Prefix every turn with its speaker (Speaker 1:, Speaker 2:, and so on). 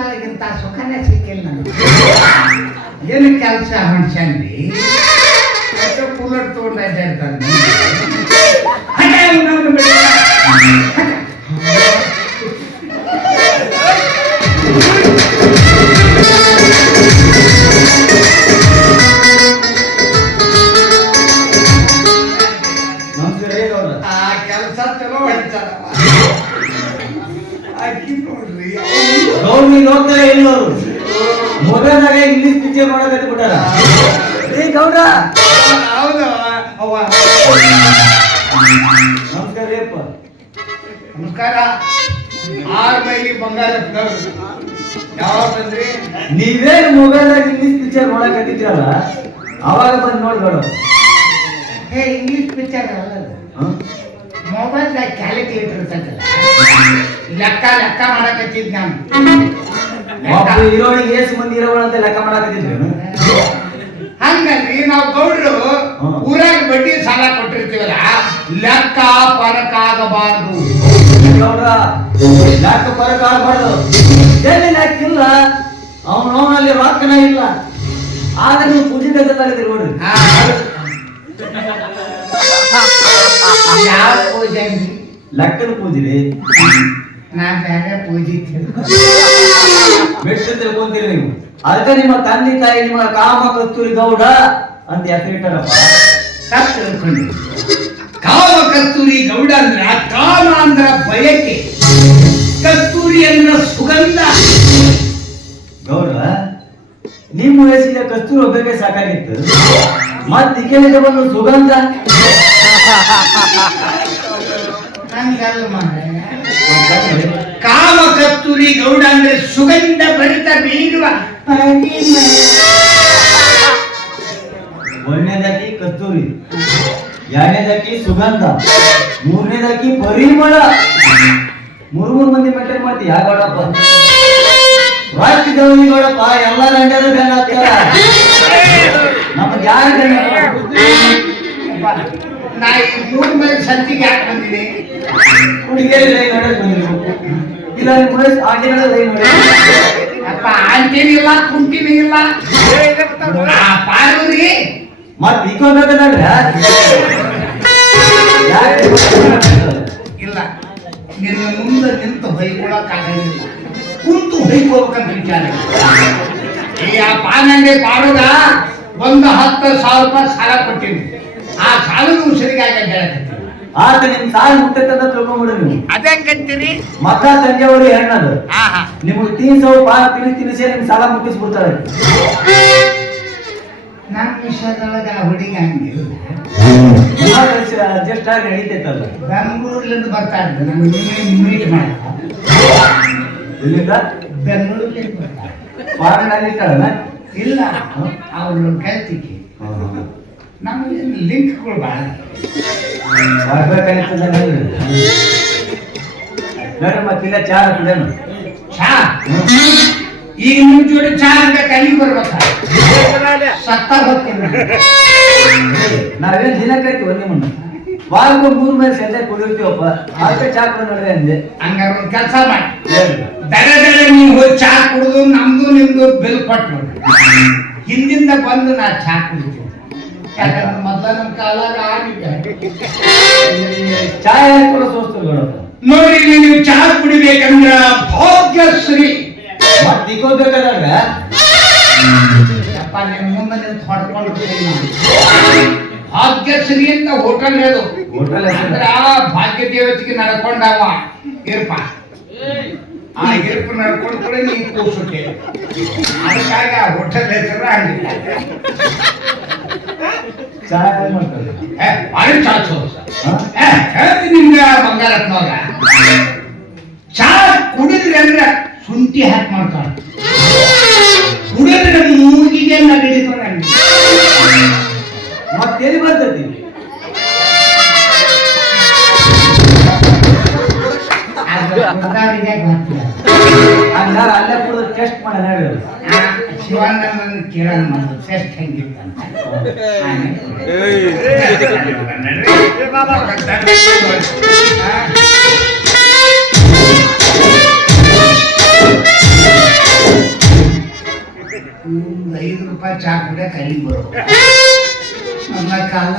Speaker 1: ಜೀವನದೊಳಗಿಂತ ಸುಖನೇ ಸಿಕ್ಕಿಲ್ಲ ನನಗೆ. ಏನು ಕೆಲಸ ಮನುಷ್ಯನ್ರಿ? ಪುಲರ್ ತೊಗೊಂಡು ಅಡ್ಡಾಡ್ತಾನೆ ಪಿಕ್ಚರ್ ಮಾಡೋದ್ ಬಿಟ್ಟಾರ ಏ ಗೌಡ!
Speaker 2: ಹೌದು ಅವ್ವ.
Speaker 1: ನಮಸ್ಕಾರ ರೀಪ್ಪ
Speaker 2: ನಮಸ್ಕಾರ. ಆರ್ ಮೈಲಿ ಬಂಗಾರ ಯಾವಾಗ ನೀವೇ
Speaker 1: ನೀವೇನು ಮೊಬೈಲ್ದಾಗ ಇಂಗ್ಲಿಷ್ ಪಿಕ್ಚರ್ ಮಾಡಕತ್ತಿದ್ರಲ್ಲ ಅವಾಗ ಬಂದು ನೋಡಿ ಗೌಡ.
Speaker 2: ಏ ಇಂಗ್ಲಿಷ್ ಪಿಕ್ಚರ್ ಅಲ್ಲ
Speaker 1: ಮೊಬೈಲ್
Speaker 2: ಮೊಬೈಲ್ದಾಗ ಕ್ಯಾಲ್ಕುಲೇಟರ್ ಲೆಕ್ಕ ಲೆಕ್ಕ ಮಾಡಕತ್ತಿದ್ ನಾನು.
Speaker 1: ಒಬ್ಬ ಇರೋಳಿಗೆ ಏಸು ಮಂದಿ ಇರೋಳ ಅಂತ ಲೆಕ್ಕ ಮಾಡಾಕತ್ತಿದ್ರು
Speaker 2: ಹಂಗಲ್ರಿ ನಾವು ಗೌಡ್ರು. ಊರಾಗ ಬಡ್ಡಿ ಸಾಲ ಕೊಟ್ಟಿರ್ತೀವಲ್ಲ ಲೆಕ್ಕ ಪರಕಾಗಬಾರದು.
Speaker 1: ಆಗಬಾರದು ಲೆಕ್ಕ ಪರಕ ಆಗ್ಬಾರ್ದು ಎಲ್ಲಿ ಲೆಕ್ಕ ಇಲ್ಲ? ಅವನವನಲ್ಲಿ ರೊಕ್ಕನ ಇಲ್ಲ. ಆದ್ರೆ ನೀವು ಪೂಜೆ ಗದ್ದಲಾಗಿದ್ದೀರಿ ನೋಡ್ರಿ.
Speaker 2: ಯಾವ ಪೂಜೆ?
Speaker 1: ಲೆಕ್ಕದ ಪೂಜೆ
Speaker 2: ನಾ ಬೇರೆ ಪೂಜೆ
Speaker 1: ತಿಳ್ಕೊಂತೀರಿ ನೀವು ಅದಕ್ಕೆ ನಿಮ್ಮ ತಂದೆ ತಾಯಿ ನಿಮ್ಮ ಕಾಮ ಕಸ್ತೂರಿ ಗೌಡ ಅಂತ ಹೆಸರಿಟ್ಟಾರಪ್ಪ
Speaker 2: ತಪ್ಪು ಕಾಮ ಕಸ್ತೂರಿ ಗೌಡ ಅಂದ್ರ ಕಾಮ ಅಂದ್ರ ಬಯಕೆ ಕಸ್ತೂರಿ ಅಂದ್ರ ಸುಗಂಧ
Speaker 1: ಗೌಡ ನಿಮ್ಮ ವಯಸ್ಸಿಗೆ ಕಸ್ತೂರಿ ಒಬ್ಬಕ್ಕೆ ಸಾಕಾಗಿತ್ತು ಮತ್ತೆ ಈಕೆಲಿಗೆ ಬಂದು ಸುಗಂಧ
Speaker 2: ಹಂಗಲ್ಲ ಮಾರ್ರೆ. ಕಾಮ ಕತ್ತುರಿ ಗೌಡ ಅಂದ್ರೆ ಸುಗಂಧ ಭರಿತ ಬೀರುವ ಪರಿಮಳ.
Speaker 1: ಕತ್ತೂರಿ ಕಸ್ತೂರಿ ಎರಡನೇದಾಕಿ ಸುಗಂಧ ಮೂರನೇದಕ್ಕೆ ಪರಿಮಳ. ಮೂರು ಮೂರು ಮಂದಿ ಮೇಂಟೈನ್ ರಾಜ್ ಗೌರಿ ಗೌಡಪ್ಪ? ಎಲ್ಲ ಗಂಡರು ಬೆನ್ನ ಹತ್ತಾರ ನಮಗೆ ಯಾರು
Speaker 2: ಅಪ್ಪ, ನಾ ಮೂರ್ ಮೇಲೆ ಸಂತಿಗೆ ಯಾಕೆ ಬಂದಿದೆ?
Speaker 1: ಹುಡುಗಿಯಲ್ಲಿ ಲೈನ್ ಹೊಡೆದು ಬಂದಿರ್ಬೇಕು ಇಲ್ಲ ಲೈನ್ ನೋಡಿ
Speaker 2: ಅಪ್ಪ ಆಂಟಿನೂ ಇಲ್ಲ ಕುಂಟಿನೂ ಇಲ್ಲ. ಪಾರ್ವರಿ
Speaker 1: ಮತ್ ಇಕ್ಕೋಬೇಕಂದ್ರೆ
Speaker 2: ಇಲ್ಲ. ನಿನ್ನ ಮುಂದೆ ನಿಂತು ಬೈಕೊಳಕ್ ಆಗಂಗಿಲ್ಲ ಕುಂತು ಹೊಯ್ಕೋಬೇಕಂತ ವಿಚಾರ. ಈ ಆ ಪಾನಂಗೆ ಪಾಡುದ ಒಂದು ಹತ್ತು ಸಾವಿರ ರೂಪಾಯಿ ಆ ಸಾಲದ ಉಸಿರಿಗಾಗಿ ಹೇಳಕತ್ತೀನಿ
Speaker 1: ಆತ ನಿಮ್ ಸಾಲ ಮುಟ್ಟೈತಂತ ತಿಳ್ಕೊಂಬಿಡ್ರಿ ನೀವು.
Speaker 2: ಅದಂಗಂತೀರಿ?
Speaker 1: ಮಕ್ಕ ತಂದೆಯವರು ಹೆಣ್ಣದು.
Speaker 2: ಆಹಾ
Speaker 1: ನಿಮ್ಗೆ ತಿನ್ಸವು ಪಾ ಪಾಲ ತಿಳಿ ತಿನಿಸೇ ನಿಮ್ ಸಾಲ ಮುಟ್ಟಿಸ್ಬಿಡ್ತಾರೆ.
Speaker 2: ನಮ್ಮ ವಿಷಯದೊಳಗೆ ಆ ಹುಡುಗಿ ಹಂಗಿಲ್ಲ
Speaker 1: ಅಡ್ಜಸ್ಟ್ ಆಗಿ ನಡೀತೈತಲ್ಲ.
Speaker 2: ಬೆಂಗಳೂರ್ಲಿಂದ ಬರ್ತಾ ಇದ್ದೆ ನಮಗೆ ಮೀಟ್ ಮಾಡ
Speaker 1: ಇಲ್ಲಿಂದ
Speaker 2: ಬೆಂಗಳೂರ್ಲಿಂದ ಬರ್ತಾರೆ
Speaker 1: ಫಾರಿನ್ ಅಲ್ಲಿ
Speaker 2: ಇಲ್ಲ ಅವ್ರ ಕಲ್ತಿಗೆ ನಮಗೆ ಲಿಂಕ್ಗಳು ಭಾಳ
Speaker 1: ಬರ್ಬೇಕಾಗಿತ್ತದ ನೋಡ್ರಿ ಮತ್ತಿಲ್ಲ ಚಾ ಕುಡಿಯೋಣ
Speaker 2: ಚಾ? ಈಗ ನಿಮ್ ಜೋಡಿ ಚಾ ಅಂತ ಕಲಿ ಬರ್ಬೇಕ? ಸತ್ತ ಹೋಗ್ತೀನಿ.
Speaker 1: ನಾವೇನ್ ದಿನ ಕರಿತೀವಿ ನಿಮ್ಮನ್ನ ವಾರಕ್ಕೆ ಮೂರು ಮೇಲೆ ಸಂಜೆ ಕುಡಿರ್ತೀವಪ್ಪ ಅದಕ್ಕೆ ಚಾ ಕುಡಿ ನೋಡ್ರಿ ಅಂದೆ.
Speaker 2: ಹಂಗಾರೆ ಒಂದು ಕೆಲಸ ಮಾಡಿ. ದಡ ದಡ ನೀವು ಹೋಗಿ ಚಾ ಕುಡಿದು ನಮ್ದು ನಿಮ್ದು ಬಿಲ್ ಕೊಟ್ಟು ಹಿಂದಿಂದ ಬಂದು ನಾ ಚಾ ಕುಡಿತೀನಿ. ಯಾಕಂದ್ರೆ ಮೊದಲ ಕಾಲಾಗ
Speaker 1: ಕೂಡ ಸೋಸ್ತು
Speaker 2: ನೋಡಿ ನೀವು ಚಹಾ ಕುಡಿಬೇಕಂದ್ರ ಭಾಗ್ಯಶ್ರೀ
Speaker 1: ಮತ್ತೆ
Speaker 2: ನಿಮ್ ಮುಂದೆ ನಿಂತು ಹೊಡ್ಕೊಂಡು. ಭಾಗ್ಯಶ್ರೀ ಅಂತ ಹೋಟೆಲ್ ಹೇಳು.
Speaker 1: ಹೋಟೆಲ್ ಅಂದ್ರೆ
Speaker 2: ಅಂದ್ರ ಆ ಭಾಗ್ಯ ದೇವತೆಗೆ ನಡ್ಕೊಂಡವ. ಇರ್ಪ. ಆ ಇರ್ಪ ನಡ್ಕೊಂಡು ಕೂಡ ನೀ ಕೂಸುತ್ತೆ ಅದಕ್ಕಾಗಿ ಆ ಹೋಟೆಲ್ ಹೆಸರು ಆಗಿಲ್ಲ
Speaker 1: ಚಾ ಏನ್ ಮಾಡ್ತಾರೆ
Speaker 2: ಏ, ಭಾರಿ ಚಾಚು
Speaker 1: ಹಾ?
Speaker 2: ಹೇಳ್ತೀನಿ ನಿಮ್ಗೆ ಬಂಗಾರತ್ನವ್ರ
Speaker 1: ಹಂಗಾರ ಅಲ್ಲೇ ಕುಡಿದು ಟೆಸ್ಟ್ ಮಾಡಿ ಹೇಳಿ
Speaker 2: ಶಿವಾನಂದನ ಕೇಳೋಣ ಮೊದಲು ಟೆಸ್ಟ್ ಹೆಂಗಿತ್ತಂತ ಒಂದು ಐದು ರೂಪಾಯಿ ಚಾ ಕುಡಿಯಕ್ಕೆ ಕಲಿ ಬರೋ ನನ್ನ ಕಾಲ